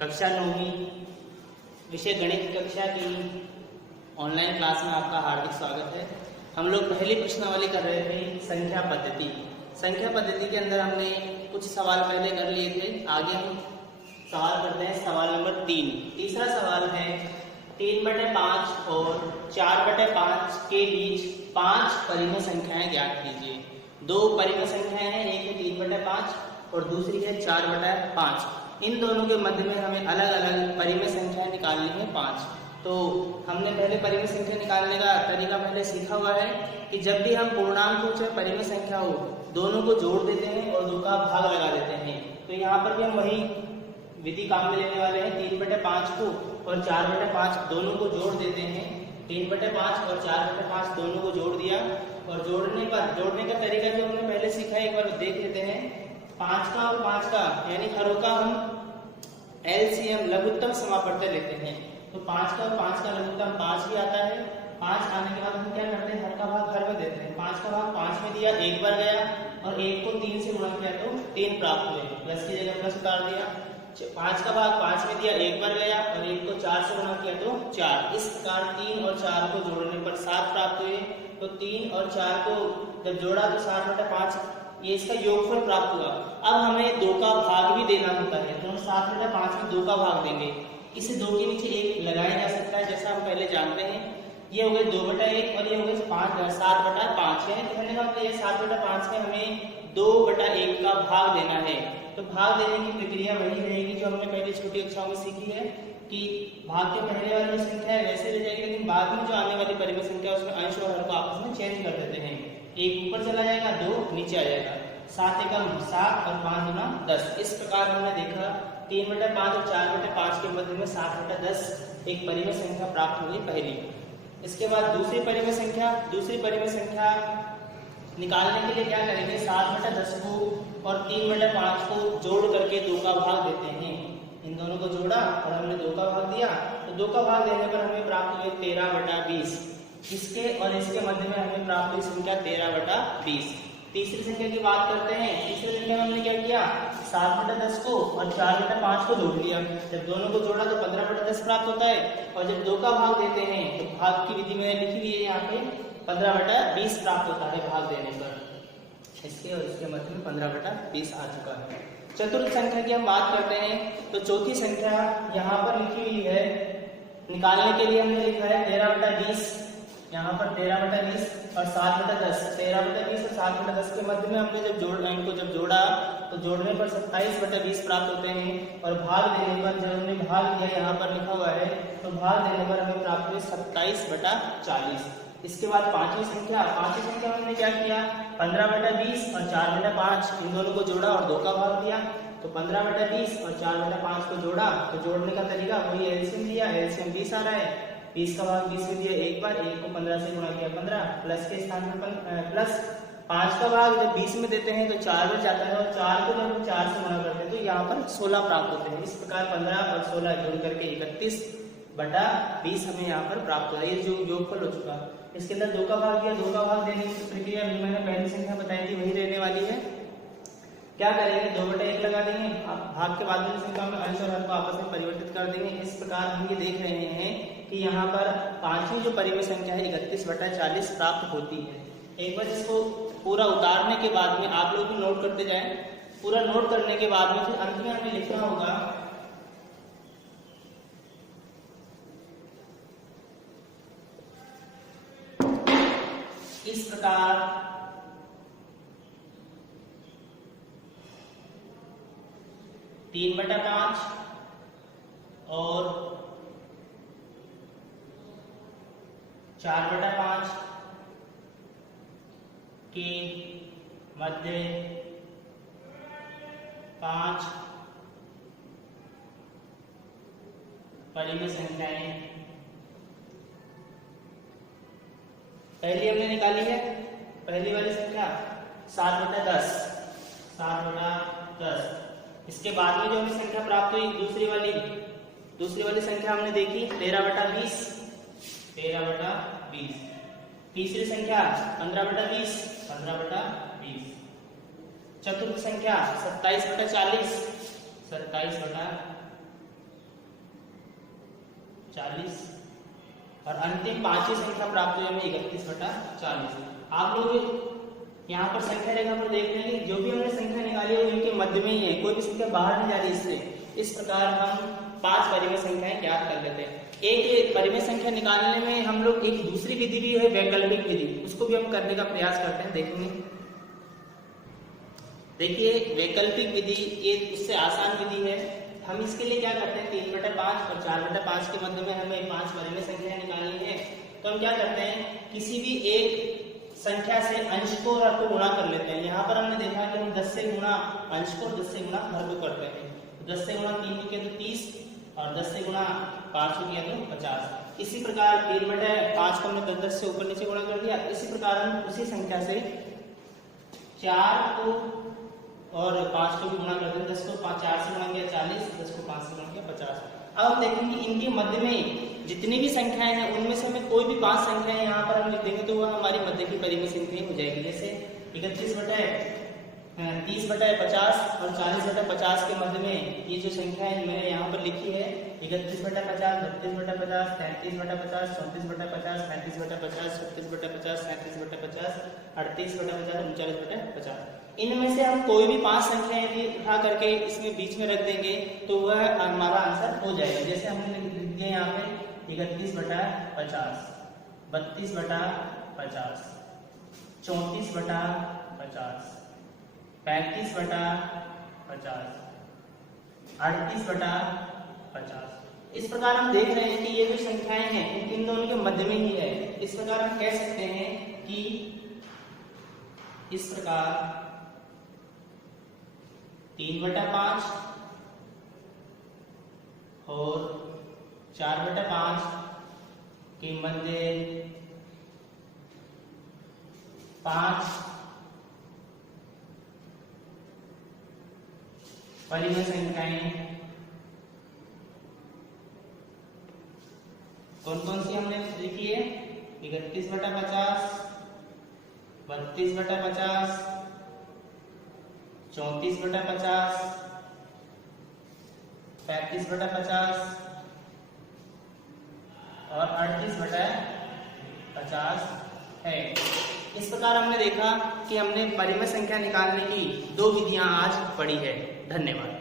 कक्षा 9वीं विषय गणित कक्षा की ऑनलाइन क्लास में आपका हार्दिक स्वागत है। हम लोग पहली प्रश्नावली कर रहे थे संख्या पद्धति। संख्या पद्धति के अंदर हमने कुछ सवाल पहले कर लिए थे। आगे हम सवाल करते हैं सवाल नंबर 3। तीसरा सवाल है 3/5 और 4/5 के बीच 5 परिमेय संख्याएं ज्ञात कीजिए। दो परिमेय संख्याएं हैं, एक है 3/5 और दूसरी है 4/5। इन दोनों के मध्य में हमें अलग अलग परिमेय संख्याएं निकालनी है 5। तो हमने पहले परिमेय संख्या निकालने का तरीका पहले सीखा हुआ है कि जब भी हम पूर्णांक हो चाहे परिमेय संख्या हो, दोनों को जोड़ देते हैं और दो का भाग लगा देते हैं। तो यहाँ पर भी हम वही विधि काम में लेने वाले हैं। 3/5 को और 4/5 दोनों को जोड़ देते हैं। 3/5 और 4/5 दोनों को जोड़ दिया और जोड़ने का तरीका जो हमने पहले सीखा है एक बार देख लेते हैं। 5 का और 5 का यानी हरों का हम LCM लघुत्तम समापवर्तन लेते हैं। तो 5 का और 5 का लघुत्तम 5 भी आता है। 5 आने के बाद हम क्या करते हैं, हर का भाग हर में देते हैं। 5 का भाग 5 में दिया, एक बार गया और 1 को 3 से गुणा किया तो 3 प्राप्त हुए। प्लस की जगह प्लस उतार दिया। 5 का भाग 5 में दिया, एक बार गया और 1 को 4 से गुणा किया तो 4। इस प्रकार 3 और 4 को जोड़ने पर 7 प्राप्त हुए। तो 3 और 4 को जब जोड़ा तो 7/5 ये इसका योगफल प्राप्त हुआ। अब हमें 2 का भाग भी देना होता है, तो हम 7/5 में 2 का भाग देंगे। इसे 2 के नीचे 1 लगाया जा सकता है, जैसा हम पहले जानते हैं। ये हो गए 2/1 और ये हो गए 7/5। यानी कहने का मतलब 7/5 में हमें 2/1 का भाग देना है। तो भाग देने की प्रक्रिया वही रहेगी जो हमने पहले छोटी कक्षाओं में सीखी है कि भाग के पहले वाली संख्या है वैसे ले जाएगी, लेकिन बाद में जो आने वाली परिमेय संख्या उसमें अंश और हर को आपस में चेंज कर देते हैं। 1 ऊपर चला जाएगा, 2 नीचे आ जाएगा। 7 एकम 7 और 5 गुना 10। इस प्रकार हमने देखा 3/5 और 4/5 के मध्य में 7/10 एक परिमेय संख्या प्राप्त हुई पहली। इसके बाद दूसरी परिमेय संख्या निकालने के लिए क्या करेंगे, 7/10 को और 3/5 को जोड़ करके 2 का भाग देते हैं। इन दोनों को जोड़ा और हमने 2 का भाग दिया, तो 2 का भाग देने पर हमें प्राप्त हुए 13/20। इसके और इसके मध्य में हमें प्राप्त हुई संख्या 13/20। तीसरी संख्या की बात करते हैं। तीसरी संख्या में हमने क्या किया, 7/10 को और 4/5 को जोड़ लिया। जब दोनों को जोड़ा तो 15/10 प्राप्त होता है और जब 2 का भाग देते हैं तो भाग की विधि मैंने लिखी हुई है यहाँ पे 15/20 प्राप्त होता है भाग देने पर। इसके और इसके मध्य में 15/20 आ चुका है। चतुर्थ संख्या की हम बात करते हैं तो चौथी संख्या यहाँ पर लिखी हुई है। निकालने के लिए हमने लिखा है 13/20, यहाँ पर 13/20 और 7/10। 13/20 और 7/10 के मध्य में हमने जब जोड़ा तो जोड़ने पर 27/20 प्राप्त होते हैं और भाग देने पर जब हमने भाग दिया यहाँ पर लिखा हुआ है तो भाग देने पर हमें प्राप्त हुए 27/40। इसके बाद पांचवी संख्या हमने क्या किया, 15/20 और 4/5 इन दोनों को जोड़ा और 2 का भाग दिया। तो 15/20 और 4/5 को जोड़ा तो जोड़ने का तरीका वही एलसीएम लिया। एलसीएम 20 आ रहा है। 20 का भाग 20 में दिया एक बार, 1 को 15 से गुणा किया 15, प्लस के स्थान पर प्लस। 5 का भाग जब 20 में देते हैं तो 4 में जाता है और 4 को जब 4 से गुणा करते हैं तो यहाँ पर 16 प्राप्त होते हैं। इस प्रकार 15 और 16 जोड़ करके 31/20 हमें यहाँ पर प्राप्त हुआ। ये जो योगफल हो चुका। इसके अंदर 2 का भाग दिया, 2 का भाग देने की प्रक्रिया मैंने पहली संख्या बताई थी वही रहने वाली है। क्या करेंगे, 2/1 लगा देंगे, भाग के बाद में संख्या में अंश और हर को आपस में परिवर्तित कर देंगे। इस प्रकार हम ये देख रहे हैं कि यहाँ पर पांचवी जो परिमेय संख्या है 31/40 प्राप्त होती है। एक बार इसको पूरा उतारने के बाद में आप लोग भी नोट करते जाएं। पूरा नोट करने के बाद में फिर अंत में हमें लिखना होगा इस प्रकार 3/5 और 4/5 के मध्य 5 परिमेय संख्याएं पहली हमने निकाली है। पहली वाली संख्या 7/10। इसके बाद में जो हमें संख्या प्राप्त हुई दूसरी वाली संख्या हमने देखी 13/20। तीसरी संख्या 15/20। चतुर्थ संख्या 27/40। 40 और अंतिम पांचवी संख्या प्राप्त हुई हमें 31/40। आप लोग यहाँ पर संख्या रेखा पर देख रहे हैं जो भी हमने संख्या निकाली है वो इनके मध्य में ही है, कोई भी संख्या बाहर नहीं जा रही इससे। इस प्रकार हम 5 परिमेय संख्याएं ज्ञात कर लेते हैं। एक परिमेय संख्या निकालने में हम लोग एक दूसरी विधि भी है वैकल्पिक विधि, उसको भी हम करने का प्रयास करते हैं, देखेंगे। देखिए वैकल्पिक विधि ये उससे आसान विधि है। हम इसके लिए क्या करते हैं 3/5 और 4/5 के मध्य में हमें 5 परिमेय संख्याएं निकालनी है। तो हम क्या करते हैं किसी भी एक संख्या से अंश को और हर को गुणा कर लेते हैं। यहाँ पर हमने देखा कि हम 10 से गुणा अंश को और 10 से गुणा हर को करते हैं। 10 से गुणा 3 को किया तो 30 और 10 से गुणा 5 को किया तो 50। इसी प्रकार 3/5 को हमने 10 से ऊपर नीचे गुणा कर दिया। इसी प्रकार हम उसी संख्या से 4 को और 5 को भी गुणा करते हैं। 10 को 4 से गुणा किया 40, 10 को 5 से गुणा किया 50। अब हम देखेंगे इनके मध्य में जितनी भी संख्याएं हैं उनमें से हमें कोई भी 5 संख्याएं यहाँ पर हम लिख देंगे तो वह हमारी मध्य की परिमेय संख्या हो जाएगी। जैसे 30/50 और 40/50 के मध्य में ये जो संख्या है मैंने यहाँ पर लिखी है 31/50, 32/50, 33/50, 34/50, 35/50, 36/50, 37/50, 38/50 और 39/50। इनमें से हम कोई भी 5 संख्याएं भी उठा करके इसमें बीच में रख देंगे तो वह हमारा आंसर हो जाएगा। जैसे हमने लिख दिया यहाँ पे 31/50, 32/50, 34/50, 35/50, 38/50। इस प्रकार हम देख रहे हैं कि ये जो संख्याएं हैं इन दोनों के मध्य में ही है। इस प्रकार हम कह सकते हैं कि इस प्रकार 3/5 और 4/5 के मध्य 5 परिमेय संख्याएं कौन कौन सी हमने लिखी है 31/50, 32/50, 34/50, 35/50 और 38/50 है। इस प्रकार हमने देखा कि हमने परिमेय संख्या निकालने की 2 विधियां आज पढ़ी है। धन्यवाद।